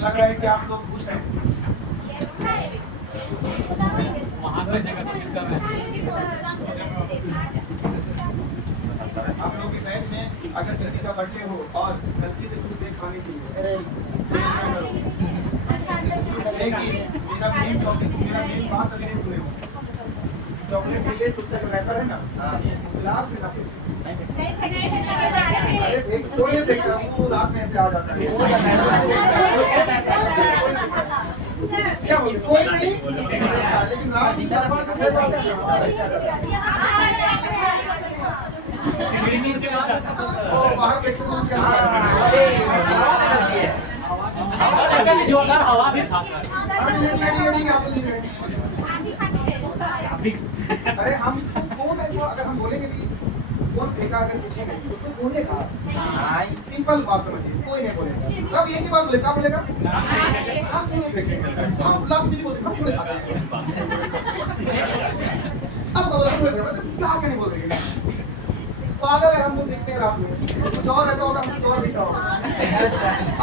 लग रहा है कि आप लोग खुश हैं। वहाँ करने का कोशिश कर रहे हैं। आप लोग की बैच में अगर किसी का बर्थडे हो और गलती से कुछ देख खाने के लिए, लेकिन मेरा मेन बात अभी नहीं सुने हो। चॉकलेट मिले तो उसका जो रैपर है ना, ग्लास में ना फेंके। अरे कोई नहीं देखता, वो रात में ऐसे आ जाता है। क्या बोलते, कोई नहीं, लेकिन रात में 4-5 ऐसे आ जाता है। वो बाहर देखते हो क्या ऐसा भी जोरदार हवा भी था सर। अरे हम कौन ऐसा, अगर हम बोलेंगे भी कौन फेंका, अगर पूछेंगे तो बोलेगा सिंपल बात समझिए, कोई नहीं बोलेगा। सब एक ही बात बोले, क्या बोलेगा? हम क्यों नहीं फेंकेंगे, हम लास्ट दिन बोलते हम क्यों खाते हैं। अब क्या नहीं बोलेंगे, पागल है हम लोग, देखते हैं रात में कुछ और ऐसा होगा, कुछ और दिखा होगा,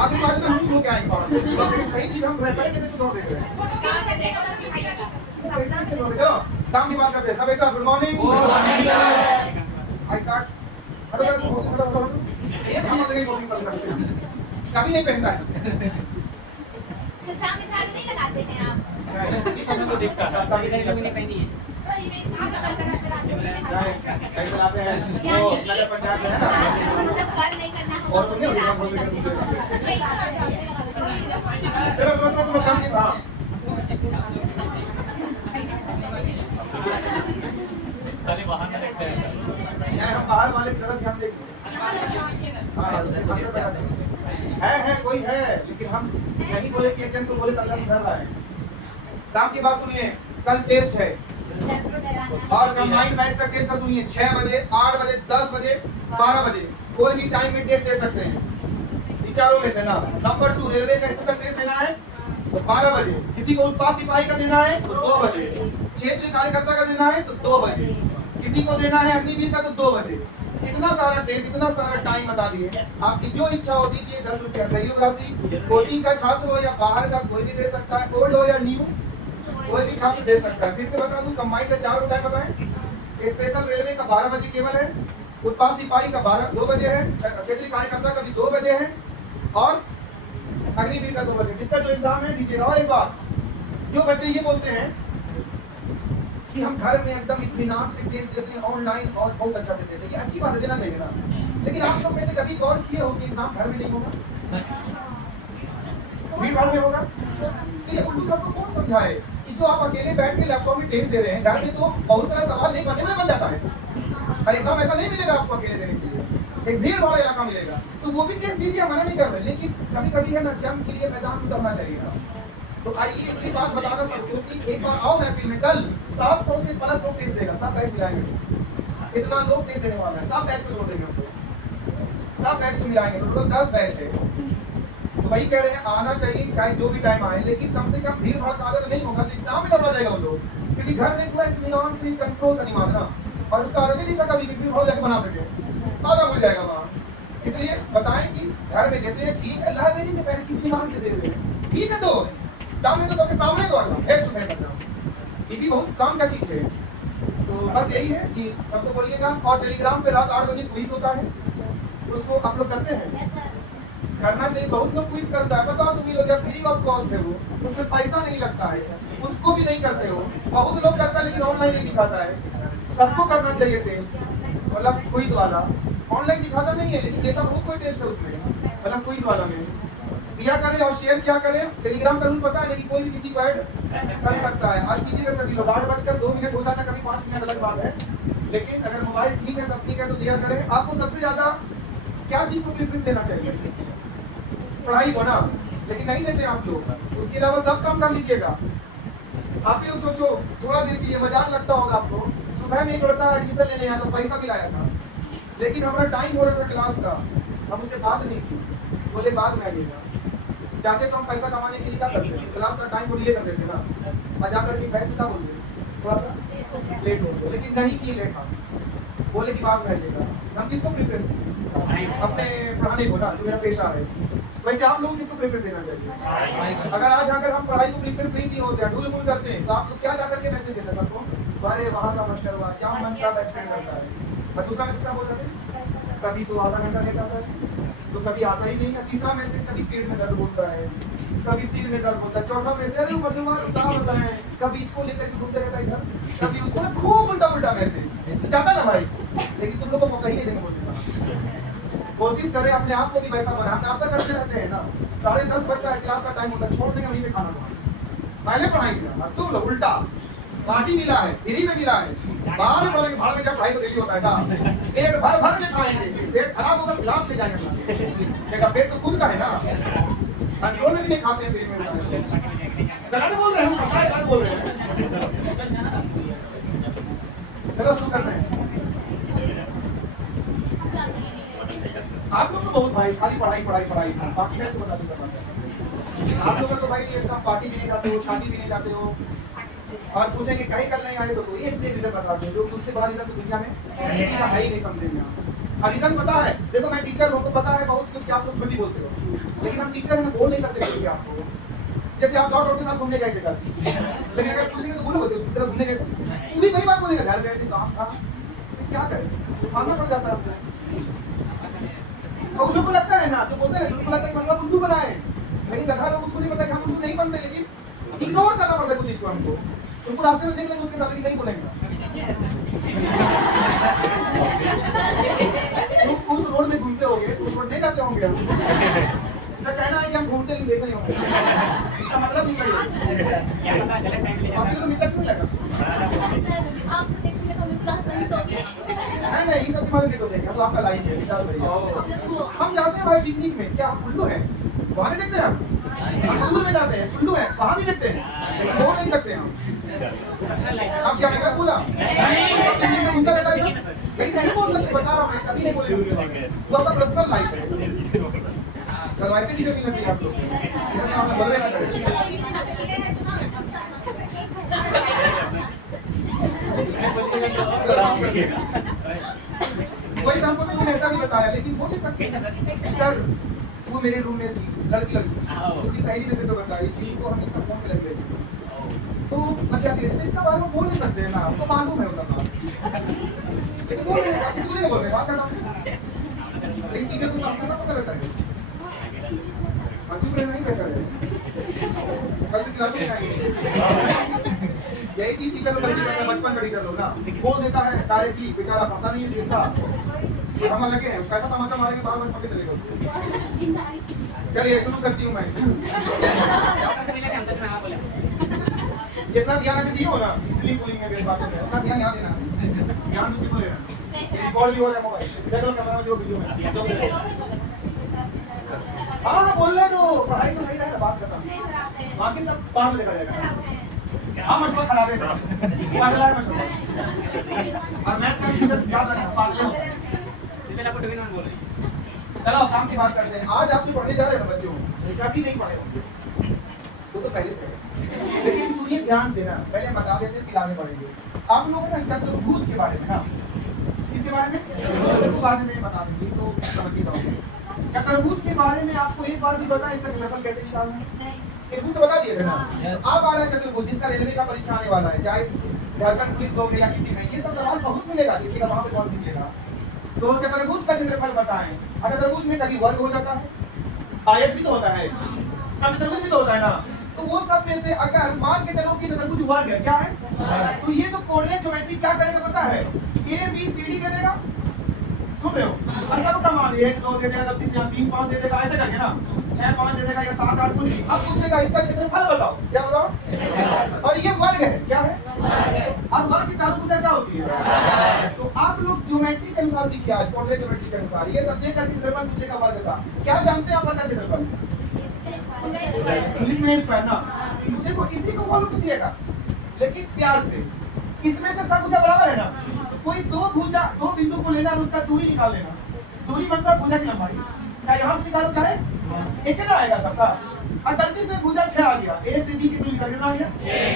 आगे बाद में हम लोग क्या आएंगे पास, लेकिन सही चीज हम रेफर के कुछ और देख रहे हैं। चलो काम की बात करते हैं, सब एक साथ। गुड मॉर्निंग आई कार्ड हटो गाइस, हटो ये हम लोग मौसम कर सकते हैं, कभी नहीं पहनता है सामने झाड़ू नहीं लगाते हैं आप? इसी समय को देखता है, कभी नहीं पहनी है। कहीं चलाते हैं वो नगर पंचायत में है ना, और तुमने चलो काम की बात। सारे बाहर में रखते हैं सर। हम बाहर वाले की तरफ ध्यान देंगे। है कोई है, लेकिन हम नहीं बोले कि एजेंट को बोले तो अल्लाह सुधर रहा है। काम की बात सुनिए, कल टेस्ट है और कंबाइंड बैच का टेस्ट का सुनिए, 6 बजे, 8 बजे, 10 बजे, 12 बजे, कोई भी टाइम में टेस्ट दे सकते हैं, इन चारों में से ना। नंबर 2 रेलवे का स्पेशल टेस्ट देना है तो 12 बजे, किसी को उत्पाद सिपाही का देना है तो 2 बजे, क्षेत्रीय कार्यकर्ता का देना है तो 2 बजे, किसी को देना है अग्निवीर का तो 2 बजे। इतना सारा टेस्ट, इतना सारा टाइम बता दिए, आपकी जो इच्छा हो दीजिए। 10 रुपया सहयोग राशि, कोचिंग का छात्र हो या बाहर का कोई भी दे सकता है, ओल्ड हो या न्यू कोई भी छात्र दे सकता है। फिर से बता दूं, कंबाइंड का 4 टाइम बताएं। स्पेशल रेलवे का 12 बजे केवल है, उत्पाद सिपाही का 2 बजे है, क्षेत्रीय कार्यकर्ता का भी 2 बजे है और अग्निवीर का 2 बजे। जिसका जो एग्जाम है दीजिएगा। और एक बात, जो बच्चे ये बोलते हैं कि हम घर में एकदम इत्मीनान से टेस्ट देते हैं ऑनलाइन और बहुत अच्छा से देते हैं, ये अच्छी बात है, देना चाहिए ना, लेकिन आप लोग में से कभी गौर किए हो कि एग्जाम घर में नहीं होगा, भीड़ भाड़ में होगा? तो ये उल्टू सबको कौन समझाए कि जो आप अकेले बैठ के लैपटॉप में टेस्ट दे रहे हैं, घर में तो बहुत सारा सवाल नहीं बनने में बन जाता है, और एग्जाम ऐसा नहीं मिलेगा आपको अकेले देने के लिए, एक भीड़ वाला इलाका मिलेगा, तो वो भी टेस्ट दीजिए, मना नहीं कर रहे, लेकिन कभी कभी है ना जंग के लिए मैदान उतरना चाहिए ना। तो आइए इसकी बात बताना सबको कि एक बार आओ महफिल में, कल 700 से प्लस लोग टेस्ट देगा, सब बैच मिलाएंगे, इतना लोग टेस्ट देने वाला है, सब बैच को जोड़ देंगे हमको, सब बैच को मिलाएंगे, तो टोटल 10 बैच है। तो वही कह रहे हैं आना चाहिए चाहे जो भी टाइम आए, लेकिन कम से कम भीड़ भाड़ का आदत नहीं होगा तो एग्जाम में डबला जाएगा वो लोग, क्योंकि घर में पूरा इत्मीनान से कंट्रोल का दिमाग ना, और उसका आदत ही नहीं था कभी कि भीड़ भाड़ जाके बना सके, आधा भूल जाएगा वहाँ। इसलिए बताएं कि घर में लेते हैं, ठीक है, लाइब्रेरी में बैठ के इत्मीनान से दे रहे हैं, ठीक है, तो काम में तो सबके सामने तो आना, फेस टू फेस आना, ये भी बहुत काम का चीज है। तो बस यही है कि सबको बोलिएगा। और टेलीग्राम पे रात 8 बजे क्विज होता है, उसको आप लोग करते हैं, करना चाहिए, बहुत लोग क्विज करता है, बताओ तुम लोग, जब फ्री ऑफ कॉस्ट है वो, उसमें पैसा नहीं लगता है, उसको भी नहीं करते हो, बहुत लोग करता है लेकिन ऑनलाइन नहीं दिखाता है। सबको करना चाहिए टेस्ट, मतलब क्विज वाला, ऑनलाइन दिखाता नहीं है लेकिन देता बहुत कोई टेस्ट है उसमें, मतलब क्विज वाला में दिया करें और शेयर क्या करें। टेलीग्राम का रूल पता है कि कोई भी किसी को ऐड कर सकता है। आज कीजिएगा सभी लोग, 8:02 हो जाता, कभी 5 मिनट अलग बात है, लेकिन अगर मोबाइल ठीक है, सब ठीक है तो दिया करें। आपको सबसे ज्यादा क्या चीज को प्रेफरेंस देना चाहिए? पढ़ाई को ना, लेकिन नहीं देते आप लोग, उसके अलावा सब काम कर लीजिएगा। आप लोग सोचो, थोड़ा देर के लिए मजाक लगता होगा आपको, सुबह में एक लड़का एडमिशन लेने आया तो पैसा भी लाया था, लेकिन हमारा टाइम हो रहा था क्लास का, हम उससे बात नहीं की, बोले बाद में आइएगा। जाते तो हम पैसा कमाने के लिए क्या करते हैं, क्लास का टाइम को डिले कर देते ना, और जाकर के पैसे क्या बोलते हैं, थोड़ा सा लेट हो गया, लेकिन नहीं किए लेट, हम बोले कि बाद में आइएगा। हम किसको प्रेफरेंस दें? अपने पढ़ाने को ना, जो मेरा पेशा है। तो वैसे आप लोग किसको प्रेफरेंस देना चाहिए? अगर आज अगर हम पढ़ाई को प्रेफरेंस नहीं दिए होते हैं, ढूल मूल करते हैं, तो आप लोग क्या जाकर के मैसेज देते हैं सबको? अरे वहाँ का मास्टर हुआ, क्या मन का एक्सेंड करता है। और दूसरा मैसेज क्या बोल जाते हैं? कभी तो आधा घंटा लेट आता है, तो कभी आता ही नहीं है। तीसरा मैसेज कभी पेट में दर्द होता है, कभी सिर में दर्द होता है। चौथा मैसेज अरे मुसलमान क्या बताएं, कभी इसको लेकर के घूमते रहता है इधर, कभी उसको ना खूब उल्टा उल्टा मैसेज जाता ना भाई। लेकिन तुम लोग को मौका ही नहीं देंगे बोलते। कोशिश करें अपने आप को भी वैसा बनाए। हम नाश्ता करते रहते हैं ना, 10:30 बजता है, क्लास का टाइम होता है, छोड़ देंगे वहीं पे खाना खाना, पहले पढ़ाई किया। तुम लोग उल्टा, पार्टी मिला है, फ्री में मिला है, बाद में बोलेंगे भाड़ में जब पढ़ाई तो डेली होता है ना, पेट भर भर के खाएंगे, पेट खराब होकर क्लास में जाएंगे। देखा पेट तो खुद का है ना, कंट्रोल में भी नहीं खाते हैं फ्री में। गलत बोल रहे हैं, पता है गलत बोल रहे हैं। चलो शुरू करते हैं। आप लोग तो बहुत भाई खाली पढ़ाई पढ़ाई पढ़ाई, बाकी कैसे बता दे सब। आप लोग तो भाई ऐसा पार्टी भी नहीं जाते हो, शादी भी नहीं जाते हो, और पूछेंगे कहीं कल नहीं आए तो एक से एक रीजन बताते हो, जो उससे बड़ा रीजन तो दुनिया में किसी का है ही नहीं, समझेंगे आप। और रीजन पता है, देखो मैं टीचर हूँ, पता है बहुत कुछ आप लोग छोटी बोलते हो, लेकिन हम टीचर हैं, बोल नहीं सकते कुछ भी आपको। जैसे आप डॉक्टर के साथ घूमने गए थे कल, लेकिन अगर पूछेंगे तो बोलोगे उसकी तरह घूमने गए थे, तू भी कई बार बोलेगा घर गए थे, काम था, क्या करें, मानना पड़ जाता है। और उनको लगता है ना, जो बोलते हैं उनको लगता है कि मतलब उल्लू बनाए, लेकिन गधा लोग उसको नहीं पता कि हम उल्लू नहीं बनते, लेकिन इग्नोर करना पड़ता है कुछ चीज को हमको। उनको रास्ते में देख लेंगे उसके साथ नहीं बोलेंगे। तुम उस रोड में घूमते होगे, उस रोड नहीं जाते होंगे, ऐसा कहना है कि हम घूमते नहीं देख नहीं होंगे, इसका मतलब नहीं है। आपको तो मिलता क्यों लगा? नहीं ये सब तुम्हारे लिए तो देंगे, तो आपका लाइफ है, विकास है। हम जाते हैं भाई पिकनिक में, क्या हम उल्लू हैं? वहाँ नहीं देखते हम टूर में जाते हैं, उल्लू है वहाँ भी देखते हैं, लेकिन बोल नहीं सकते हम। आप क्या मैं बोला नहीं बोल सकते, बता रहा हूँ मैं, कभी नहीं बोलेंगे उसके बारे में, वो आपका पर्सनल लाइफ है। कल वैसे टीचर मिलना चाहिए आपको, ऐसा आपने बोलने ना करें। कोई हमको तुमने ऐसा भी बताया, लेकिन बोल नहीं सकते सर वो मेरे रूम में थी लड़की, उसकी सहेली में से तो बताई थी, तो हम सब फोन पे लग गए थे, तो क्या कहते हैं इसका बारे में बोल नहीं सकते हैं ना, हमको मालूम है वो सब बात, लेकिन बोल रहे हैं किसी नहीं बोल रहे, बात करना, लेकिन टीचर को सामने सब पता रहता है, चुप रहना ही बेहतर है। कल से क्लास में आएंगे यही चीज टीचर लोग गलती करते हैं, बचपन का टीचर लोग ना बोल देता है डायरेक्टली, बेचारा पता नहीं है चिंता, हम लगे हैं कैसा तमाचा मारेंगे, बार बार पके चलेगा। चलिए शुरू करती हूँ मैं। जितना ध्यान अभी दियो ना इसलिए बोलिंग में मेरी बातों में, उतना ध्यान यहाँ देना, ध्यान दूसरी को लेना। रिकॉर्ड भी हो रहा है मोबाइल, देख लो कैमरा में जो वीडियो में। हाँ बोल रहे तो पढ़ाई तो सही रहेगा, बात करता हूँ, बाकी सब बाद में देखा जाएगा। हाँ मशहूर खराब है सर, अगला है मशहूर, और मैथ का टीचर याद रखना, पागल हो। चलो काम की बात करते हैं। आज आप जो पढ़ने जा रहे हैं ना बच्चों, काफी नहीं पढ़े होंगे, वो तो पहले से है, लेकिन सुनिए ध्यान से ना, पहले बता देते फिर आगे बढ़ेंगे। आप लोगों ने चतुर्भुज के बारे में ना, इसके बारे में तो बाद में बता देंगे तो समझ जाओगे। चतुर्भुज के बारे में आपको एक बार भी पता है इसका क्षेत्रफल कैसे निकालना है? एक बुक तो बता दिए थे ना। आप आ रहे हैं चतुर्भुज, जिसका रेलवे का परीक्षा आने वाला है, चाहे झारखंड पुलिस दोगे या किसी में, ये सब सवाल बहुत मिलेगा, देखिएगा वहाँ पे कौन दीजिएगा। तो चतुर्भुज का क्षेत्रफल बताएं। चतुर्भुज में कभी वर्ग हो जाता है, आयत भी तो होता है, समचतुर्भुज भी तो होता है ना, तो वो सब में से अगर मान के चलो कि चतुर्भुज वर्ग है, क्या है, तो ये जो कोऑर्डिनेट ज्योमेट्री क्या करेगा पता है, ए बी सी डी दे देगा, सुन रहे हो, और सबका मान 1 2 दे देगा, 3 5 दे देगा, ऐसे करके ना 6 5 दे देगा या 7 8 कुछ भी। अब पूछेगा इसका क्षेत्रफल बताओ, क्या बताओ, और ये वर्ग है, क्या है, और वर्ग की चारों भुजा क्या होती है। तो आप लोग ज्योमेट्री के अनुसार सीखिए, आज कोऑर्डिनेट ज्योमेट्री के अनुसार ये सब देखकर क्षेत्रफल पूछेगा वर्ग का, क्या जानते हैं आप वर्ग का क्षेत्रफल, इंग्लिश में स्क्वायर ना, तो देखो इसी को फॉलो कीजिएगा, लेकिन प्यार से। इसमें से सब भुजा बराबर है ना, कोई दो बिंदु को लेना और उसका दूरी निकाल लेना, दूरी मतलब भुजा की लंबाई, चाहे यहाँ से निकालो चाहे इतना आएगा सबका, और गलती से भुजा 6 आ गया, ए से बी की दूरी निकाल कितना आ गया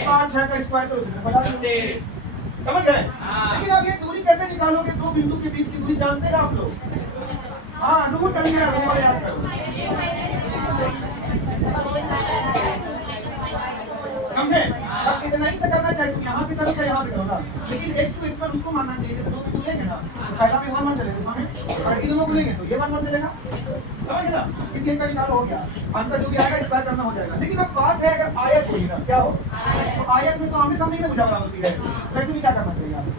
5 6 का स्क्वायर तो समझ गए। लेकिन अब ये दूरी कैसे निकालोगे, दो बिंदु के बीच की दूरी जानते हैं आप लोग, हाँ रूट अंडर याद करो, समझे? बस इतना ही से करना चाहिए, तुम यहाँ से करो चाहे यहाँ से करो ना, लेकिन x2 x1 उसको मानना चाहिए। जैसे दो बिंदु लेंगे ना, तो पहला में 1 1 चलेगा सामने, और इन दोनों को लेंगे तो ये 1 1 चलेगा। समझ ना? इस एक का निकाल हो गया, आंसर जो भी आएगा स्क्वायर करना हो जाएगा। लेकिन अब बात है अगर आयत हुई ना, क्या हो? तो आयत में तो आमने सामने ही ना भुजा बराबर होती है, वैसे भी क्या करना चाहिए आपको?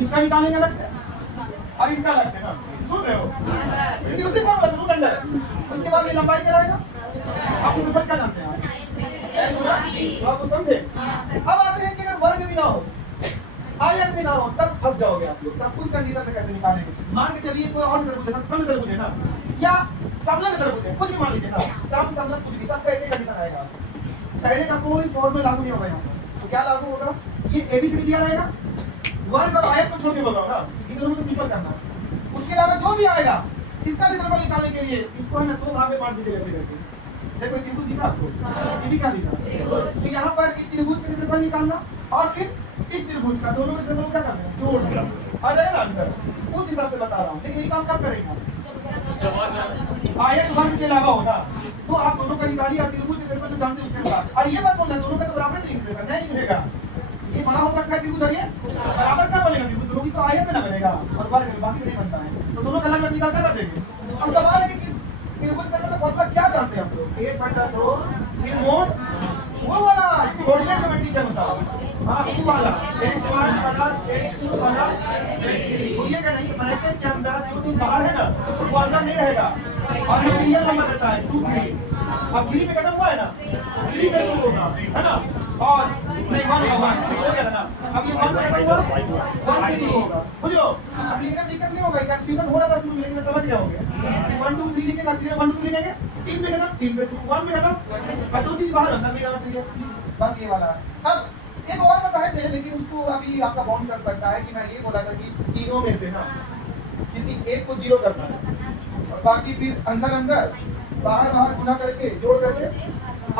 इसका निकालेंगे अलग से और इसका अलग से ना, सुन रहे हो? लेकिन उसी फॉर्मूला से रूट अंडर, उसके बाद ये लंबाई क्या रहेगा? आप सिंपल क्या जानते हैं आप? तो आप समझे? अब आते हैं कि अगर वर्ग भी ना हो, आयत भी ना हो, तब फंस जाओगे आप लोग। तब उस कंडीशन में कैसे निकालेंगे? मान के चलिए कोई और त्रिभुज है, सम त्रिभुज है ना, या समलंब त्रिभुज है, कुछ भी मान लीजिए ना, सम समलंब कुछ भी, सबका एक ही कंडीशन आएगा। पहले का कोई फॉर्मूला लागू नहीं होगा यहाँ पर। तो क्या लागू होगा? ये एबीसीडी दिया रहेगा, वर्ग और आयत को छोड़ के बोल रहा हूँ ना, इन दोनों को सिंपल करना। उसके अलावा जो भी आएगा, इसका क्षेत्रफल निकालने के लिए इसको है ना दो भाग में बांट दीजिए ऐसे करके। देखो ये त्रिभुज दिखा आपको, ये भी क्या दिखा? तो यहाँ पर इस त्रिभुज का क्षेत्रफल निकालना और फिर इस त्रिभुज का, दोनों का क्षेत्रफल क्या करना है? जोड़ देना। आ जाएगा ना आंसर? उस हिसाब से बता रहा हूँ। लेकिन ये काम कब करेगा? आयत वर्ग के अलावा होगा, तो आप दोनों का निकालिए और त्रिभुज के क्षेत्रफल जो जानते हैं उसके अनुसार। और ये बात बोलना दोनों का तो बराबर नहीं निकलेगा, नहीं निकलेगा। ये बड़ा हो सकता है त्रिभुज, और ये बराबर क्या बनेगा? त्रिभुज दोनों की तो आयत में ना बनेगा और वर्ग में, बाकी नहीं बनता है। तो दोनों का अलग अलग निकाल कर देंगे। अब सवाल है कि किस त्रिभुज का फॉर्मूला क्या जानते हैं हम लोग? 1/2 फिर मोड वो वाला कोऑर्डिनेट ज्योमेट्री के अनुसार, हां वो वाला x1 + x2 + x3। भूलिएगा नहीं, ब्रैकेट के अंदर जो चीज बाहर है ना वो अंदर नहीं रहेगा, और ये सीरियल नंबर देता है 2 3। अब 3 पे खत्म हुआ है ना, 3 पे शुरू होगा, है ना, और नहीं 1 हो गया ना। अब ये 1 पे खत्म हुआ, 1 से शुरू होगा, बुझो? अब लिखने दिक्कत नहीं होगा, कंफ्यूजन हो रहा था शुरू में, लेकिन समझ गए होंगे। 1 2 3 लिखेगा, सीरियल 1 2 3 लिखेंगे, 3 पे खत्म, 3 पे शुरू, 1 पे खत्म, और जो चीज बाहर अंदर नहीं रहना चाहिए, बस ये वाला। अब एक और बताए थे, लेकिन उसको अभी आपका बाउंस कर सकता है कि मैं ये बोला था कि तीनों में से ना किसी एक को 0 करना है, और बाकी फिर अंदर अंदर बाहर बाहर गुना करके जोड़ करके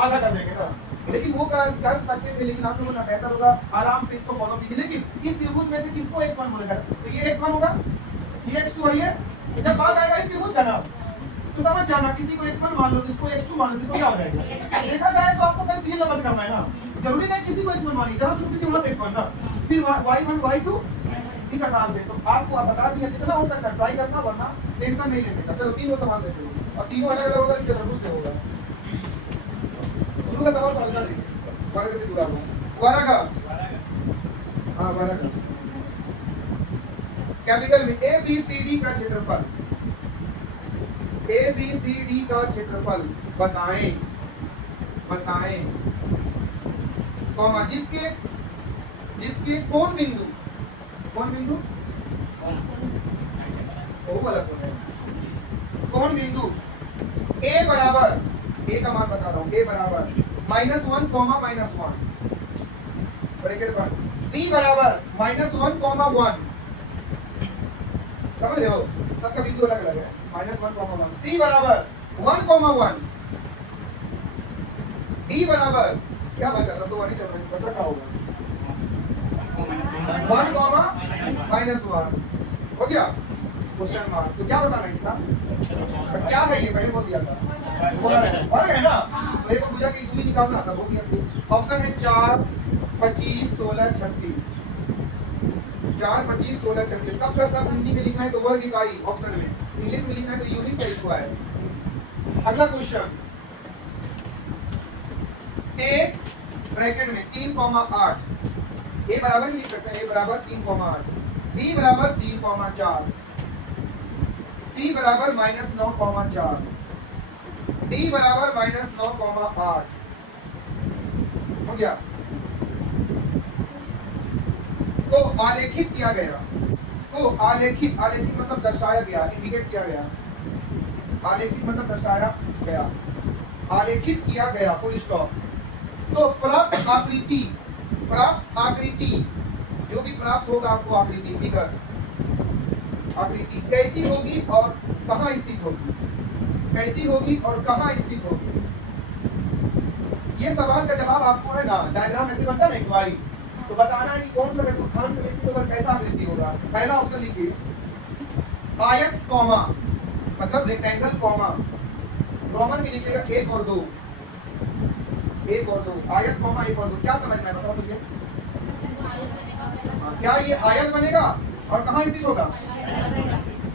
आधा कर देंगे ना। लेकिन वो कर सकते थे, लेकिन आप लोगों को बेहतर होगा आराम से इसको फॉलो कीजिए। लेकिन इस त्रिभुज में से किसको x1 बोलेगा? तो ये x1 होगा, ये x2 है। ये जब बात आएगा इस त्रिभुज का ना, तो समझ जाना, किसी को x1 मान लो, इसको x2 मान लो, इसको क्या हो जाएगा? देखा जाए तो आपको पहले सीरियल नंबर से करना है ना, जरूरी नहीं किसी को x1 मानिए, जहां शुरू कीजिए वहां से x1 ना, फिर y1 y2 इस आकार से। तो आपको अब बता दिया कितना हो सकता है, ट्राई करना, वरना टेंशन नहीं लेने का। चलो तीनों समान देते हो, और तीनों अलग अलग होगा, चतुर्भुज से होगा। शुरू का सवाल पढ़ना देखिए, वर्ग से जुड़ा हुआ वर्ग, हाँ वर्ग कैपिटल में ABCD का क्षेत्रफल, ABCD का क्षेत्रफल बताएं, बताएं, कॉमा जिसके जिसके कौन बिंदु वो वाला कौन है, कौन बिंदु A बराबर, A का मान बता रहा हूँ, A बराबर -1, -1 ब्रैकेट पर, B बराबर -1, 1 समझ रहे हो? सबका बिंदु अलग अलग है, -1, 1, C बराबर 1, 1, D बराबर क्या बचा? सब तो वही चल रहा है, बचा क्या होगा? 1, -1 हो गया, क्वेश्चन मार्क। तो क्या बताना इसका? तो क्या है ये? मैंने बोल दिया था वर्ग है ना, तो एक भुजा की दूरी निकालना सब हो गया। ऑप्शन है 4, 25, 16, 36, 4, 25, 16, 36। सबका सब हिंदी में लिखना है तो वर्ग इकाई ऑप्शन में, इंग्लिश में लिखना है तो यूनिट का स्क्वायर। अगला क्वेश्चन, A ब्रैकेट में 3,8, A बराबर लिख सकते हैं, A बराबर 3,8, B बराबर 3,4, C बराबर -9,4, D बराबर -9,8 हो गया। तो आलेखित किया गया, तो आलेखित मतलब दर्शाया गया, इंडिकेट किया गया, आलेखित मतलब दर्शाया गया, आलेखित किया गया, फुल स्टॉप। तो प्राप्त आकृति जो भी प्राप्त होगा आपको, आकृति फिगर, आकृति कैसी होगी और कहाँ स्थित होगी, कैसी होगी और कहाँ स्थित होगी। ये सवाल का जवाब आपको है ना, डायग्राम ऐसे बनता है ना XY, तो बताना है कि कौन सा चतुर्थांश में स्थित होकर कैसा आकृति होगा। पहला ऑप्शन लिखिए, आयत कॉमा मतलब रेक्टेंगल कॉमा रोमन में लिखेगा 1 और 2, 1 और 2, आयत कॉमा 1 और 2। क्या समझना है बताओ मुझे? क्या ये आयत बनेगा और कहाँ स्थित होगा?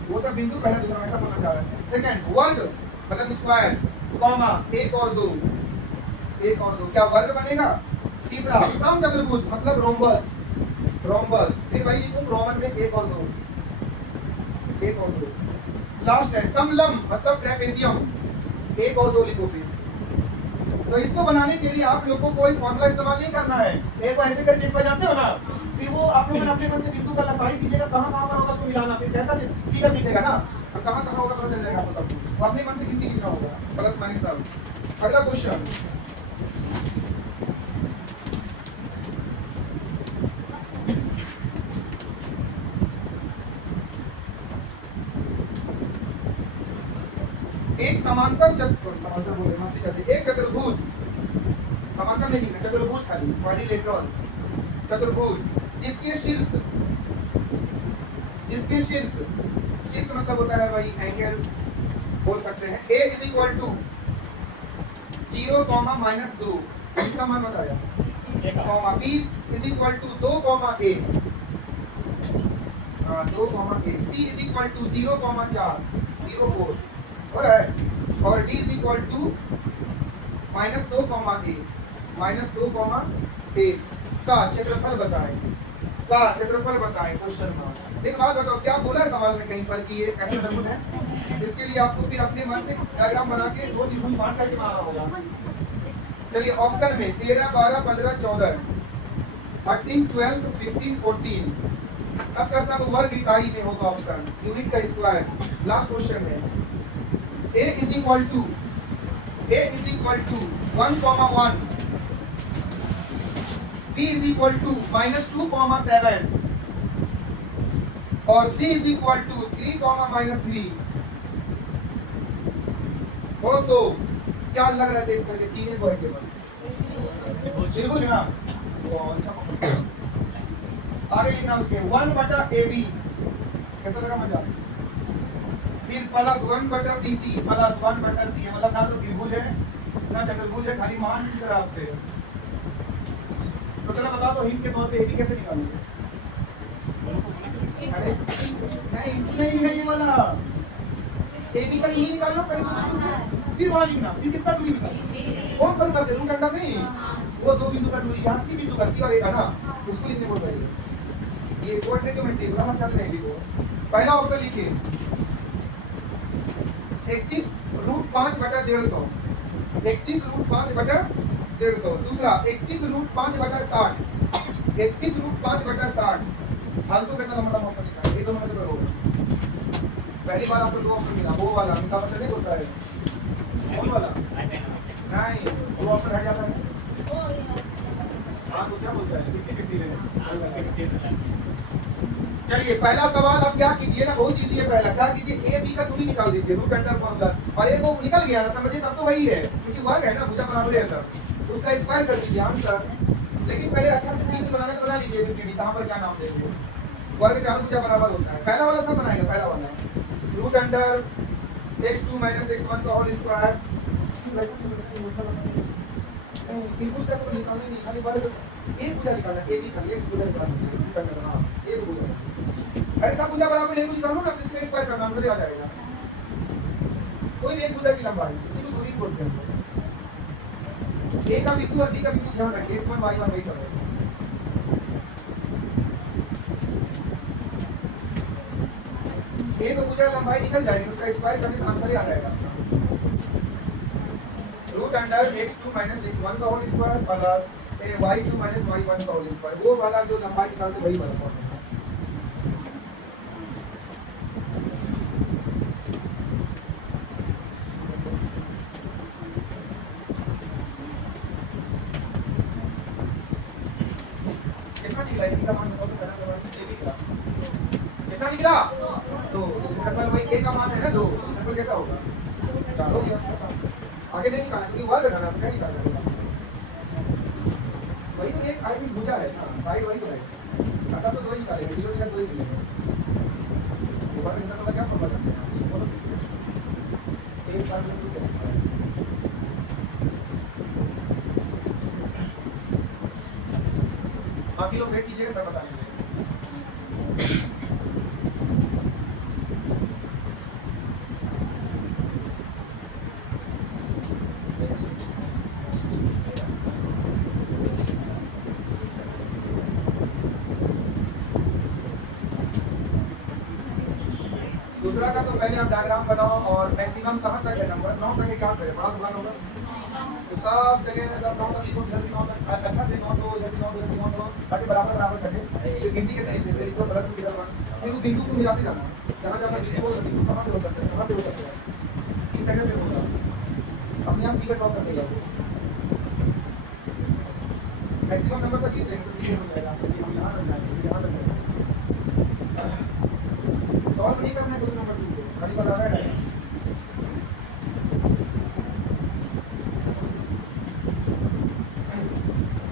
वो सब बिंदु पहला दूसरा ऐसा बोलना चाह रहा है। सेकंड वर्ग मतलब स्क्वायर कॉमा 1 और 2, 1 और 2 क्या वर्ग बनेगा? तीसरा समचतुर्भुज मतलब रोम्बस, रोम्बस फिर वही लिखूं रोमन में 1 और 2, 1 और 2। लास्ट है समलंब मतलब ट्रेपेजियम, 1 और 2 लिखो। फिर तो इसको बनाने के लिए आप लोगों को कोई फॉर्मूला इस्तेमाल नहीं करना है। एक बार ऐसे करके इसको जानते हो ना, फिर वो आप लोगों ने अपने मन से बिंदु का लसाई दीजिएगा कहां कहां पर होगा उसको मिलाना, फिर जैसा फिगर दिखेगा ना और कहां कहां होगा पता चल जाएगा आपको सब। तो अपने मन से गिनती लिखना होगा प्लस माइनस सब। अगला क्वेश्चन एक समांतर समांतर बोले माफ कीजिए, एक चतुर्भुज, समांतर नहीं लिखना, चतुर्भुज खाली क्वाड्रिलेटरल चतुर्भुज जिसके शीर्ष शीर्ष मतलब होता है भाई एंगल बोल सकते हैं। a is equal to 0 comma minus 2 इसका मान बताया, comma b is equal to 2 comma 1 2 comma 1 c is equal to 0 comma 4 0 4 हो रहा है और d is equal to minus 2 comma 1 minus 2 comma 1 का क्षेत्रफल बताएं, क्वेश्चन मार्क। एक बात बताओ क्या बोला है सवाल में कहीं पर कि ये कैसे चतुर्भुज है? इसके लिए आपको फिर अपने मन से डायग्राम बना के दो त्रिभुज बांट करके मारना होगा। चलिए ऑप्शन में 13 12 15 14 13 12 15 14 सबका सब वर्ग इकाई में होगा ऑप्शन, यूनिट का स्क्वायर। लास्ट क्वेश्चन है a is equal to 1,1 b is equal to -2,7 और c इज इक्वल टू 3,-3 हो तो क्या लग रहा है देख करके तीन को है केवल त्रिभुज ना। अच्छा आगे लिखना उसके 1/AB कैसा लगा मजा? फिर प्लस 1/BC प्लस 1/C मतलब ना तो त्रिभुज है ना चतुर्भुज है, खाली मान की तरह आपसे। तो चलो बता दो हिंट के तौर पे AB कैसे निकालोगे? अरे नहीं है ये वाला AB का नहीं निकालना पहले दो बिंदु से फिर वहां लिखना, फिर किसका दूरी निकालना कौन करना से रूट अंडर नहीं, वो दो बिंदु का दूरी यहाँ C बिंदु का C और A का ना उसको लिखने बोल रहे हैं। ये कोऑर्डिनेट ज्योमेट्री हम चाहते हैं को पहला ऑप्शन लिखिए 31√5/150 31√5/150। दूसरा 31√5/60 31√5/60 फालतू कितना लंबा ऑप्शन लिखा है, ये दोनों में से करो। पहली बार आपको दो ऑप्शन मिला, वो वाला उनका मतलब नहीं होता है कौन वाला नहीं वो ऑप्शन हट जाता है। हाँ तो क्या बोलता है 50-50 है। चलिए पहला सवाल आप क्या कीजिए ना, बहुत इजी है। पहला क्या कीजिए ए बी का दूरी निकाल दीजिए रूट अंडर फॉर्मूला और एक वो निकल गया ना, समझिए सब तो वही है क्योंकि वर्ग है ना, भुजा बराबर है सब, उसका स्क्वायर कर दीजिए आंसर। लेकिन पहले अच्छा से चीज बनाना तो बना लीजिए एबीसीडी कहां पर क्या नाम देंगे। वर्ग चारों भुजा बराबर होता है, पहला वाला सब बनाएगा। पहला वाला रूट अंडर x2 - x1 का होल स्क्वायर वैसे तो वैसे मतलब नहीं कुछ का तो निकालना नहीं, खाली वर्ग एक भुजा निकालना, ए बी खाली एक भुजा निकालना रूट अंडर। हां एक भुजा, अरे सब भुजा बराबर एक भुजा करो ना, इसका स्क्वायर करना आंसर आ जाएगा। कोई भी एक भुजा की लंबाई उसी को दूरी बोलते हैं। ए का बिंदु और बी का बिंदु ध्यान रखिए, x1 y1 वही सब है। एक भुजा लंबाई निकल जाएगी, उसका स्क्वायर करने से आंसर ही आ जाएगा। रूट अंडर x2 - x1 का whole square plus y2 - y1 का होल स्क्वायर, वो वाला जो लंबाई निकालते वही वाला फॉर्मूला। कितना निकला इनका मान बताओ तो पहला सवाल ए निकला, कितना निकला? 2। क्षेत्रफल वही ए का मान है ना 2, क्षेत्रफल कैसा होगा 4 हो गया। आगे नहीं निकालना क्योंकि वर्ग करना तो क्या निकालना है वही तो एक आई भुजा है ना, साइड वही तो है ऐसा तो दो ही निकालेंगे, दो निकाल दो ही मिलेंगे। वर्ग करना तो क्या फॉर्मूला करते हैं बोलो, ए स्क्वायर बाकी लोग वेट कीजिएगा, सब बताएंगे। दूसरा का तो पहले आप डायग्राम बनाओ और मैक्सिमम कहाँ तक है नंबर, 9 तक क्या करें, बड़ा सवाल होगा। तो सब जगह मतलब 9 तक लिखो, इधर भी 9 तक, अच्छा से 9 दो, इधर भी 9 दो, इधर भी 9 दो, ताकि बराबर बराबर कटे। तो गिनती कैसे जैसे लिखो प्लस की तरह, फिर बिंदु को मिलाते जाना, जहाँ जहाँ बिंदु कहाँ पे हो सकते हैं, कहाँ पे हो सकते हैं, इस जगह पे होगा। अपने आप फिगर ड्रॉ करने जाओ, मैक्सिमम नंबर तक लिख लेंगे तो क्लियर हो जाएगा। तो हम यहाँ रख जाएंगे, यहाँ रख जाएंगे। सॉल्व नहीं करना है क्वेश्चन नंबर 2 को, खाली बताना है।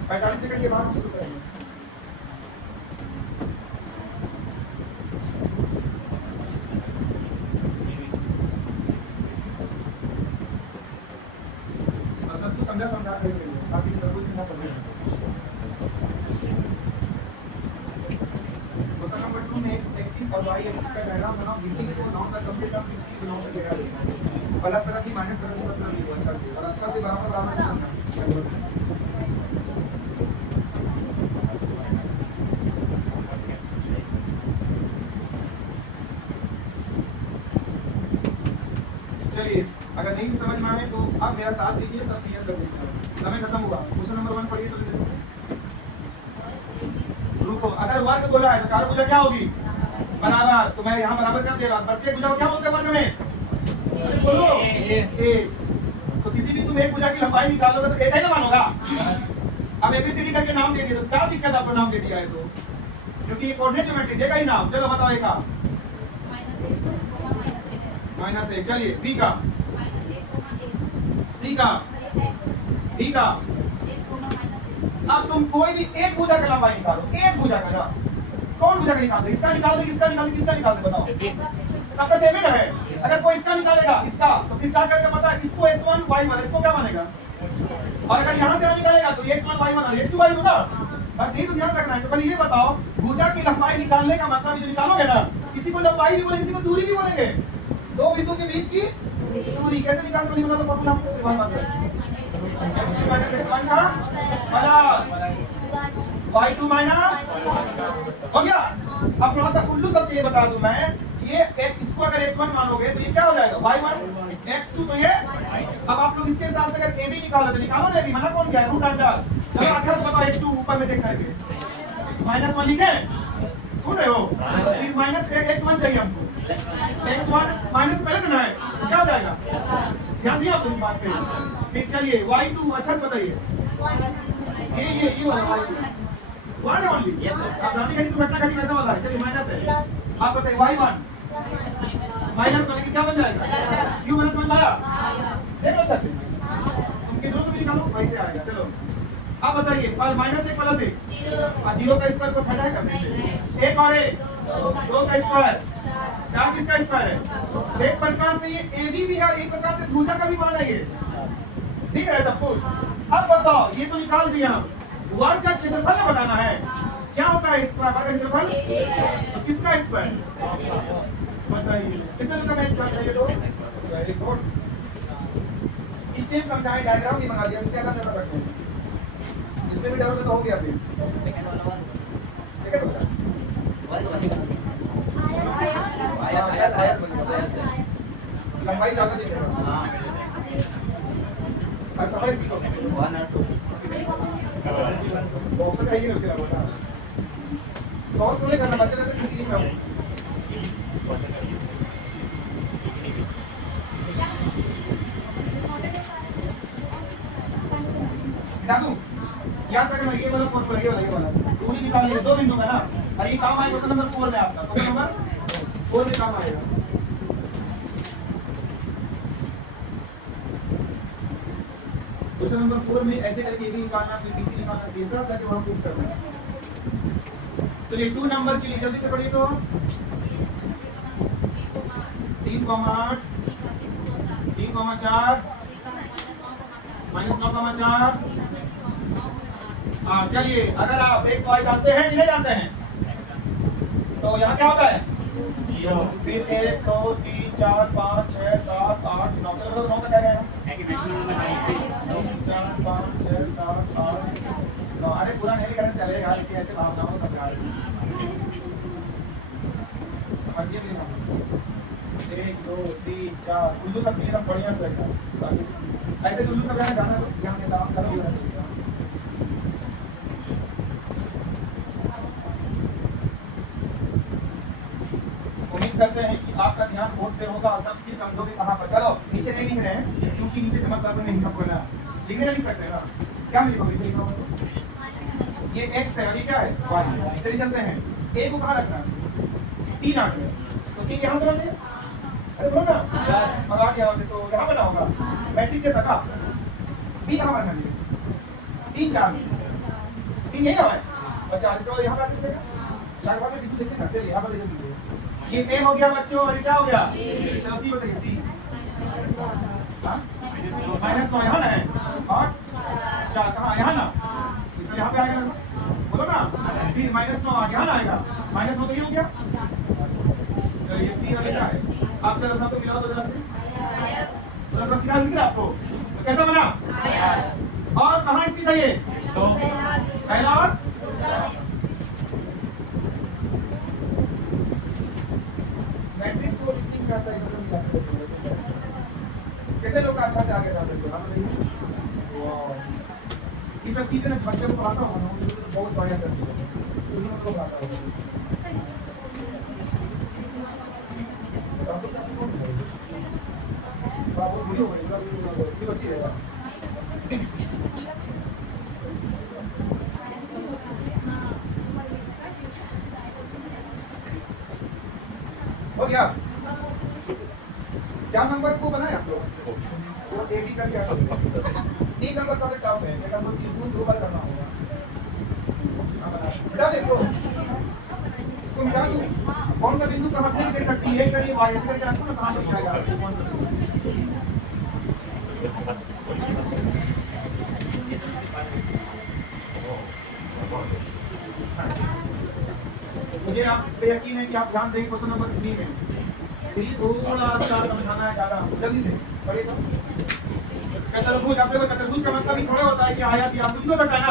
45 सेकंड के बाद हम शुरू करेंगे। और सब कुछ समझा करेंगे, बाकी सब कुछ ना पसंद। क्वेश्चन नंबर 2 में एक्सिस और वाई एक्सिस का डायग्राम बनाओ, गिनती को 9 तक कम से कम 9 तक ले आओ। प्लस तरफ भी माइनस तरफ भी सब तरफ लिखो अच्छा से, और अच्छा से बराबर बराबर करना। चलिए, अगर नहीं समझ में आए तो आप मेरा साथ दीजिए, सब क्लियर कर दीजिए। समय खत्म हुआ। क्वेश्चन नंबर 1 पढ़िए तो रुको, अगर वर्ग बोला है तो चार भुजा क्या होगी, बराबर। तो मैं यहाँ बराबर कर दे रहा हूँ। प्रत्येक भुजा को क्या बोलते हैं वर्ग में, बोलो एक। तो किसी भी तुम एक भुजा की लंबाई निकालोगे तो एक ही ना मानोगा। अब एबीसीडी करके नाम दे दिया तो क्या दिक्कत, आपको नाम दे दिया है तो, क्योंकि ये कोऑर्डिनेट ज्योमेट्री देगा ही नाम। चलो बताओ, एक -1। चलिए बी का, सी का, डी का। अब तुम कोई भी एक भुजा का लंबाई निकालो, एक भुजा का ना, कौन भुजा का निकाल दे, इसका निकाल दे, किसका निकाल दे, किसका निकाल दे, बताओ। सबका सेम ही है। अगर कोई इसका निकालेगा, इसका, तो फिर क्या करेगा पता है, इसको x1 y1, इसको क्या मानेगा। और अगर यहाँ से निकालेगा तो x1 y1 और x2 y2 ना, बस यही तो ध्यान रखना है। तो पहले ये बताओ, भुजा की लंबाई निकालने का मतलब जो निकालोगे ना, किसी को लंबाई भी बोलेंगे, किसी को दूरी भी बोलेंगे। दो बिंदु के बीच की दूरी कैसे निकालते हैं, बता दो फॉर्मूला आपको। x1 का प्लस y2 माइनस, हो गया। अब थोड़ा सा उल्लू सब के लिए बता दूं मैं, ये एक, इसको अगर x1 मानोगे तो ये क्या हो जाएगा y1, x2 तो ये। अब आप लोग इसके हिसाब से अगर a भी निकालो तो निकालो ना, a भी मना कौन किया है, रूट अंडर। चलो अच्छा से बताओ, x2 ऊपर में देख करके -1 लिखे, सुन रहे हो, फिर माइनस x1 चाहिए हमको, x1 माइनस पहले से ना है, क्या हो जाएगा, ध्यान दिया आपको इस बात पे। फिर चलिए y2 अच्छा से बताइए, ये वाला y2 वन है ओनली। Yes sir. अब रानी घड़ी तो घटना घड़ी वैसा वाला है, चलिए माइनस है। आप बताइए y1 -1 लेकिन क्या बन जाएगा, क्यों माइनस बन जाएगा, देखो अच्छा से, उनके दोनों भी निकालो वैसे आएगा। चलो अब बताइए, और -1 प्लस 1 जीरो का स्क्वायर को फायदा है करने से, 1 और 1 2 का स्क्वायर, 4 किसका स्क्वायर है। एक प्रकार से ये एडी भी है, एक प्रकार से भुजा का भी मान है, ये ठीक है सब कुछ। अब बताओ, ये तो निकाल दिया, वर्ग का क्षेत्रफल बताना है, क्या होता है इसका वर्ग का क्षेत्रफल, किसका स्क्वायर बताइए, कितने का मैच कर रही है। तो वेरी गुड, स्टेप समझाए, डायग्राम भी बना दिया, इससे अलग कर सकते हैं, इसमें भी डरोगे तो हो गया। फिर सेकंड वाला लंबाई ज्यादा दिखेगा, हां वन और 2 बॉक्स में है उसके अलावा सॉल्व तो नहीं करना, बच्चे जैसे क्रिकेटिंग में दादू याद रखना, ये वाला फॉर्मूला, ये वाला दूरी निकालनी है, दो बिंदु का ना, और ये काम आएगा क्वेश्चन नंबर 4 में, आपका क्वेश्चन नंबर 4 में काम आएगा। क्वेश्चन नंबर 4 में ऐसे करके भी निकालना, फिर बीसी निकालना सीखा ताकि वहां प्रूव करना है। चलिए 2 नंबर के लिए जल्दी से पढ़िए, तो 3,8 3,4 -9,4 हाँ चलिए, अगर आप एक्स वाई जानते हैं कि नहीं जानते हैं, तो यहाँ क्या होता है? फिर 1 2 3 4 5 6 7 8 9, चलो 9 तक आ गया। 3 4 5 6 7 8 9, अरे पूरा नहीं करना चलेगा, लेकिन ऐसे भावनाओं को समझा रहे हैं। समझिए मेरी बात। 1 2 3 4 उर्दू सब एकदम बढ़िया से रखा है। ऐसे उर्दू सब जाना तो ध्यान देता हूँ, करो भी करते हैं कि आपका ध्यान बोर्ड पे होगा, सब चीज समझोगे कहाँ पर। चलो नीचे नहीं लिख रहे हैं क्योंकि नीचे से मतलब नहीं हमको ना लिखने लिख सकते हैं ना, क्या मैं लिखोगे? नीचे लिखो, ये x है और ये क्या है y। चलिए चलते हैं, a को कहाँ रखना है? 3 8 में, तो 3 यहाँ से रखिए, अरे बोलो ना, और 8 यहाँ से, तो यहाँ बना होगा मैट्रिक जैसा का। b कहाँ बना है? 3 4 3 यही ना है, और 4 इसका यहाँ पर देखेगा लगभग में बिंदु देखिए ना। चलिए यहाँ पर ले लीजिए, ये a हो गया बच्चों, और ये क्या हो गया? चलो c बताइए, c -9 यहाँ ना है, और 4 कहाँ? यहाँ ना, इसका यहाँ पे आएगा ना, बोलो ना। फिर -9 यहाँ ना आएगा, -9 तो ये हो गया। चलिए c और ये क्या है? आप चलो सबको मिलाओ तो जरा से, तो बस याद दिख रहा आपको, तो कैसा बना? और कहाँ स्थित है ये? पहला और मैट्रिक्स को लिस्टिंग करता है, कितने लोग अच्छा से आगे जा सकते हैं? ये सब चीजें ना बच्चे को पढ़ाता हूँ ना, तो बहुत बढ़िया करती है, स्टूडेंट को पढ़ाता हूँ। बाबू वीडियो बनेगा, वीडियो अच्छी रहेगा। हो गया? 4 नंबर को बनाए आप लोग, वो ए बी का क्या है? 3 नंबर का टफ है, एक नंबर 3 2 बार करना होगा। मिटा दे इसको, मिटा दूं। कौन सा बिंदु कहाँ पे देख सकती है? सर ये वाई से करके रखो ना, कहाँ पे जाएगा? कौन सा मुझे आप पे यकीन है कि आप ध्यान देंगे क्वेश्चन नंबर 3 में। ये थोड़ा सा समझाना है ज्यादा, जल्दी से पढ़िए। तो चतुर्भुज, आप देखो चतुर्भुज का मतलब ही थोड़ा होता है कि आयत या कुछ भी हो सकता है ना,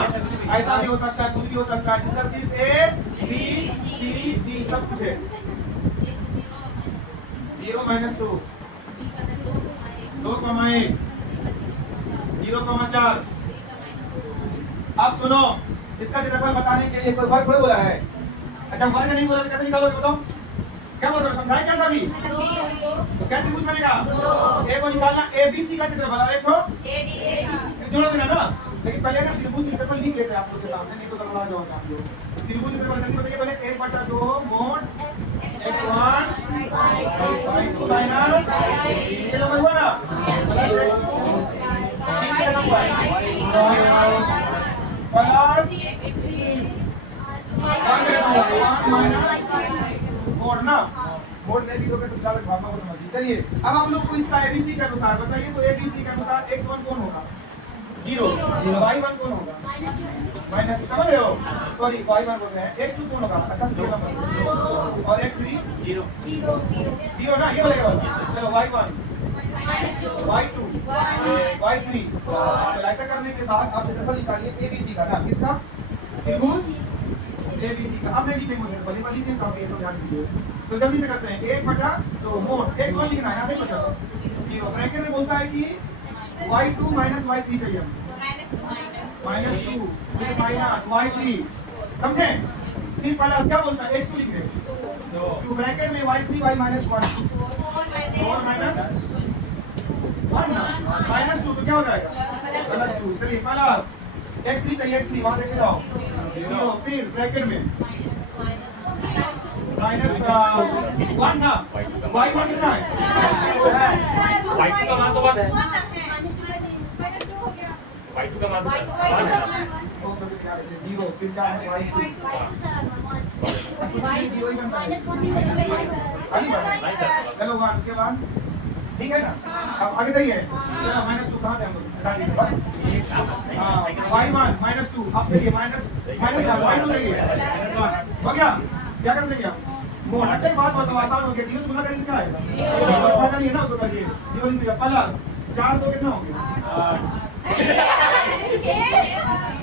ऐसा भी हो सकता है, कुछ भी हो सकता है, जिसका शीर्ष ए बी सी डी सब कुछ है। 0 - 2 2, 1 0,4। अब सुनो, इसका क्षेत्रफल बताने के लिए कोई वर्ग थोड़ी बोला है। अच्छा वर्ग नहीं बोला तो कैसे निकालोगे बताओ? क्या बोल रहे हो, समझाएं क्या था अभी? तो क्या त्रिभुज बनेगा? ए को निकालना, ए बी सी का क्षेत्रफल, और एक तो जोड़ देना ना। लेकिन पहले ना त्रिभुज क्षेत्रफल लिख लेते हैं आप लोग के सामने, नहीं तो गड़बड़ा जाओगे आप लोग। त्रिभुज क्षेत्रफल जल्दी बताइए पहले। 1/2 मोड x1 y2 माइनस ये नंबर हुआ ना, प्लस मोड ना, मोड नहीं भी होगा तो फिलहाल भावना को समझिए। चलिए अब हम लोग को इसका एबीसी के अनुसार बताइए, तो एबीसी के अनुसार x1 कौन होगा? 0, y1 कौन होगा? -2, समझ रहे हो? सॉरी y1 बोल रहे हैं। x2 कौन होगा? अच्छा से देखना पड़ेगा, और x3 0 ना, ये बोलेगा। चलो y1 y2 y3, तो ऐसा करने के बाद आप क्षेत्रफल निकालिए एबीसी का ना, किसका? त्रिभुज एबीसी का। अब नहीं लिखेंगे क्षेत्रफल, ये वाली चीज काफी है, ध्यान दीजिए। तो जल्दी से करते हैं, 1/2 मोड x1 लिखना है, यहाँ देखो 0 ब्रैकेट में बोलता है कि y2 - y3 चाहिए हमको, -2 फिर माइनस y3, समझे? फिर प्लस क्या बोलता है? x2 लिख रहे हैं, तो ब्रैकेट में y3 y -1 4 -1 ना, -2 तो क्या हो जाएगा? +2। चलिए प्लस x3 चाहिए, x3 वहां लेके जाओ 0, फिर ब्रैकेट में -1 ना, y1 कितना है? y2 का मान तो 1 है, y2 का मान 1 है। 0, फिर क्या है? y2 0 ही बनता है। चलो 1, उसके बाद ठीक है ना? अब आगे सही है। चलो -2 कहाँ थे हम लोग? हटा दीजिए। y1 -2 अब सही है। माइनस y2 सही है। हो गया? क्या कर देंगे आप? मोड। अच्छा एक बात बताओ, आसान हो गया। 0 से गुना करेंगे क्या आएगा? पता नहीं है ना उसको करके। 0 लिख दिया प्लस 4 2 कितना हो गया?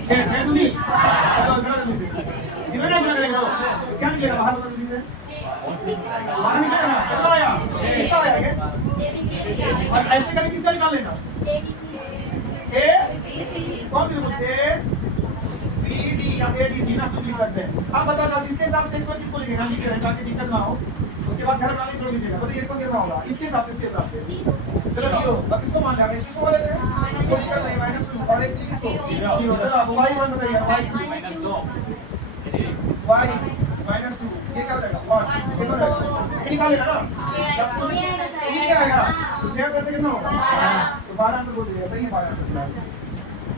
6 2 नहीं। चलो जल्दी से। डिवाइड गुना करेंगे तो क्या निकलेगा बाहर बताओ जल्दी से। बाहर निकलेगा ना? कितना आया? 6 का आया ये। और ऐसे करके किसका निकाल लेना? ए कौन सी बोलते हैं? CD या ADC ना तुम लिख सकते हैं। अब बता दो इसके हिसाब से x1 किसको लिखेगा? लिख रहे हैं ताकि दिक्कत ना हो। उसके बाद घर बनाने जोड़ लीजिएगा। बताइए x1 कितना होगा? इसके हिसाब से चलो 0। अब किसको मान लिया? x किसको मान लेते हैं? कोशिश कर रहे हैं -2 और x3 किसको? 0। चलो अब y1 बताइए। y2 -2 y -2 ये क्या हो जाएगा? 1 कितना हो जाएगा? निकालेगा ना? जब कुछ नीचे आएगा तो 6 कैसे कितना होगा? तो 12 आंसर बोल दीजिएगा। सही है 12 आंसर।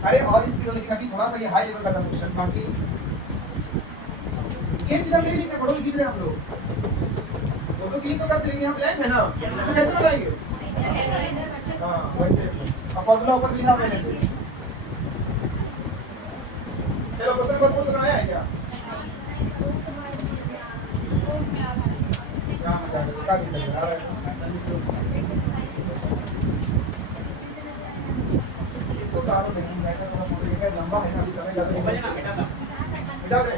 अरे और इस वीडियो लेकिन अभी थोड़ा सा ये हाई लेवल का था क्वेश्चन। बाकी ये चीज हम नहीं लिखते, फोटो लिख रहे हैं हम लोग। फोटो क्लिक तो करते लेकिन यहाँ ब्लैंक है ना, तो कैसे बनाएंगे? हाँ वैसे अब फॉर्मूला ऊपर लिखा मैंने से। चलो क्वेश्चन नंबर 4 तो आया है क्या? क्या मजा आ रहा है? इसको कारो नहीं मैं तो लंबा है ना, अभी समय ज्यादा नहीं मिटा दे।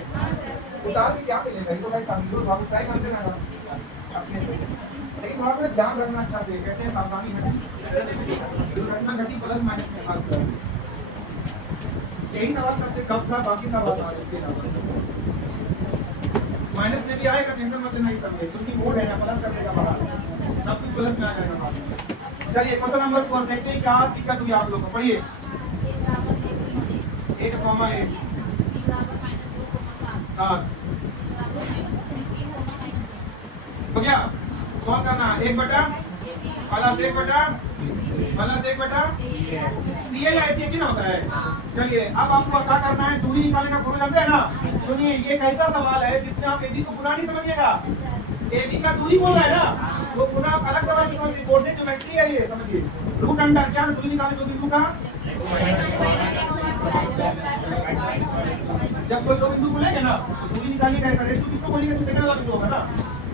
उतार के क्या मिलेगा? ये तो भाई समझो, आप ट्राई करते रहना अपने से, लेकिन वहाँ पर ध्यान रखना अच्छा से। कहते हैं सावधानी घटी दुर्घटना घटी प्लस माइनस में खास कर। यही सवाल सबसे कम था, बाकी सब आसान है। इसके अलावा माइनस में भी आएगा, टेंशन मत लेना इस सब में, क्योंकि मोड है ना, प्लस कर देगा बाहर, सब कुछ प्लस में आ जाएगा बाद में। चलिए क्वेश्चन नंबर 4 देखते हैं क्या दिक्कत हुई आप लोगों को। पढ़िए 1 कॉमा 1 7 हो गया। सॉल्व करना 1 बटा प्लस 1 बटा CA या SC कितना होता है? चलिए अब आपको क्या करना है, दूरी निकालने का फॉर्मूला जानते हैं ना? सुनिए ये कैसा सवाल है जिसमें आप AB को गुना नहीं समझिएगा। AB का दूरी बोल रहा है ना, वो गुना अलग सवाल नहीं समझिए। कोऑर्डिनेट ज्योमेट्री है ये, समझिए। रूट अंडर क्या है? दूरी निकालने को बिंदु का जब कोई दो बिंदु बोलेंगे ना तो दूरी निकालिएगा ऐसा। रेट किसको बोलेंगे तो सेकंड वाला बिंदु होगा ना।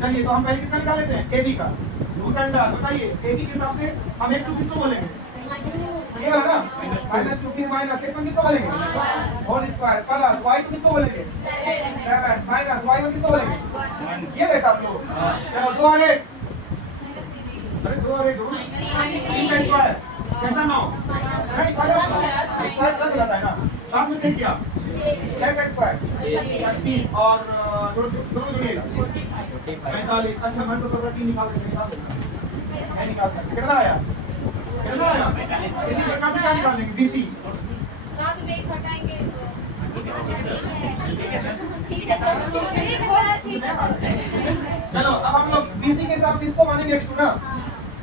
चलिए तो हम पहले किसका निकाल लेते हैं? AB का रूट अंडर। बताइए AB के हिसाब से हम x2 किसको बोलेंगे? ये वाला ना -2 फिर माइनस x1 किसको बोलेंगे? होल स्क्वायर प्लस y2 किसको बोलेंगे? 7 माइनस y1 किसको बोलेंगे? ये कैसा आप लोग? चलो 2 आगे, अरे 2 आगे 2 3 का स्क्वायर कैसा 9 नहीं प्लस स्क्वायर 10 रहता है ना, साथ में से क्या 6 का स्क्वायर 30 और दोनों जोड़िएगा 45। अच्छा मन तो कर रहा 3 निकाल देना, नहीं निकाल सकते। कितना आया? इसी प्रकार से क्या निकालेंगे? BC साथ में एक हटाएंगे चलो अब हम लोग BC के हिसाब से इसको मानेंगे x2 ना,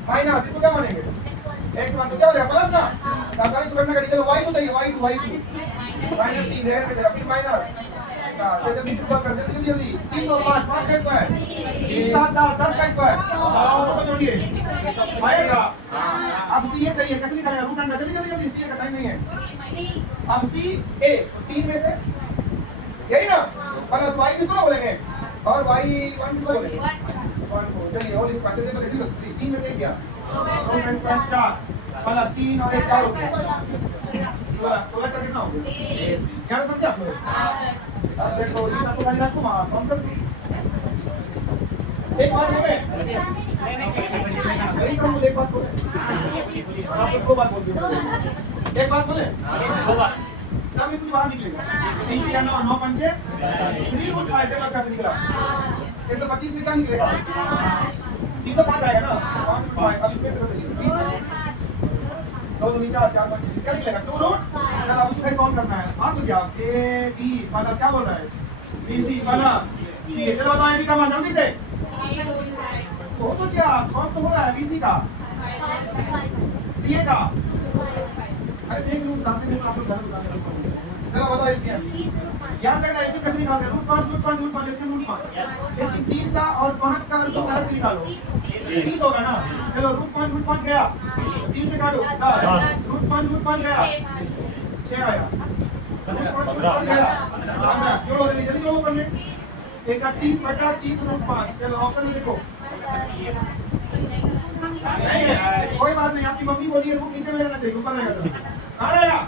माइनस इसको क्या मानेंगे? x1 तो क्या हो जाएगा? प्लस ना, सावधानी दुर्घटना घटी। चलो y2 चाहिए, y2 -3 देर में फिर माइनस 7 जल्दी से कर दे जल्दी 3 2 5 5 का स्क्वायर 3 7 10 का स्क्वायर 100 को जोड़िए आएगा। अब CA चाहिए, कैसे निकालेगा? Root under. जल्दी CA का टाइम नहीं है। अब CA 3 में से यही ना प्लस y किसको बोलेंगे और y1 किसको बोलेंगे? 1 को। चलिए होल स्क्वायर जल्दी 3 में से क्या 2 का स्क्वायर 4 प्लस 3 और 1 4 हो गया 16 का कितना हो गया? क्या समझे आप लोग? अब देखो इस आपको खाली आपको सॉल्व कर दो। एक बात बोले सही काम बोले, एक बात बोले आप दो बात बोल दो। एक बात बोले सब में कुछ बाहर निकलेगा। 3 या 9 9 पंचे 3 रूट 5 जब अच्छा से निकला 125 में क्या निकलेगा? 3 तो 5 आएगा ना 5 रूट 5। अब इसमें से बताइए 20 में 2 2 4 4 5 इसका निकलेगा 2 रूट। चलो अब उसको सॉल्व करना है। हाँ तो क्या A B प्लस क्या बोल रहा है? BC plus CA। चलो बताओ AB का मान जल्दी से तो क्या सॉल्व तो हो रहा है। BC का CA का अरे देख लूं आप लोग घर चलो बताओ एलसीएम। याद रखना एलसीएम कैसे निकालते हैं, √5 एलसीएम √5। लेकिन 3 का और 5 का और 2 का से निकालो 30 होगा ना। चलो √5 गया, 3 से काटो 10, √5 गया 6 आया, √5 गया 15। जोड़ो जल्दी जोड़ो ऊपर में 31/30 √5। चलो ऑप्शन में देखो नहीं है, कोई बात नहीं। आपकी मम्मी बोली है रूट नीचे में रहना चाहिए, ऊपर रहेगा तो कहाँ रहेगा।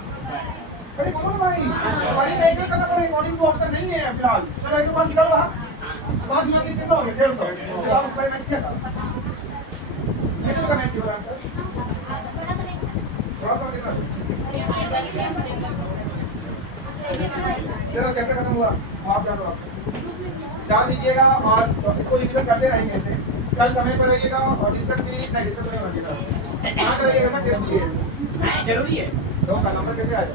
अरे बोलो ना भाई, भाई मेजर करना पड़ेगा, अकॉर्डिंग टू ऑप्शन नहीं है फिलहाल। चलो एक पास निकालो आप 5 गुना किसके तो हो गए 150। चलो आप इसका मैच किया था, कितने का मैच किया था सर, थोड़ा सा देखना। चलो चैप्टर खत्म हुआ, आप जानो, आप डाल दीजिएगा और इसको रिवीजन करते रहेंगे ऐसे। कल समय पर आइएगा और डिस्कस भी नहीं, डिस्कस नहीं होना चाहिए, क्या करिएगा ना टेस्ट लिए जरूरी है। तो का नंबर कैसे आएगा।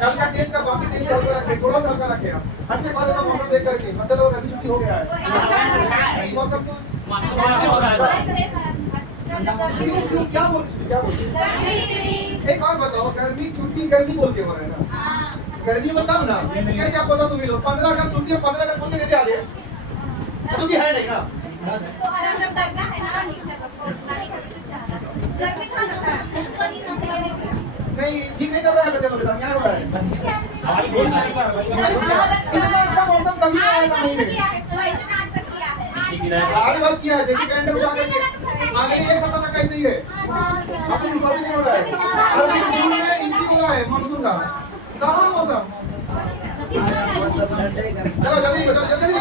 कल का टेस्ट का बाकी 3 साल का रखे, 16 साल का रखे आप अच्छे खासे का मौसम देख करके, मतलब अभी छुट्टी हो गया है सही मौसम तो क्या बोलते एक और बताओ, गर्मी छुट्टी गर्मी बोल के हो रहा है ना, गर्मी बताओ ना कैसे आप बताओ। तुम लोग 15 अगस्त छुट्टी, 15 अगस्त बोल के देते आगे तो भी है नहीं ना। नहीं ठीक नहीं कर रहा है बच्चे लोग के साथ, क्या हो रहा है। इतना अच्छा मौसम कभी नहीं आया था महीने, आज बस किया है। देखिए कैलेंडर उठा करके आगे एक सप्ताह तक कैसे ही है, आपको विश्वास नहीं हो रहा है। अभी जून में एंट्री हो रहा है मानसून का, कहाँ मौसम। चलो जल्दी जल्दी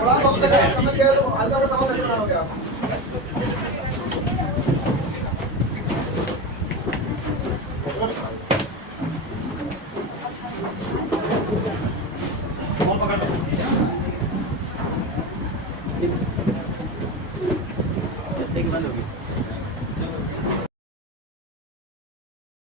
थोड़ा बहुत समझ गए तो हल्का सा समझ सकना हो गया। बंद होगी।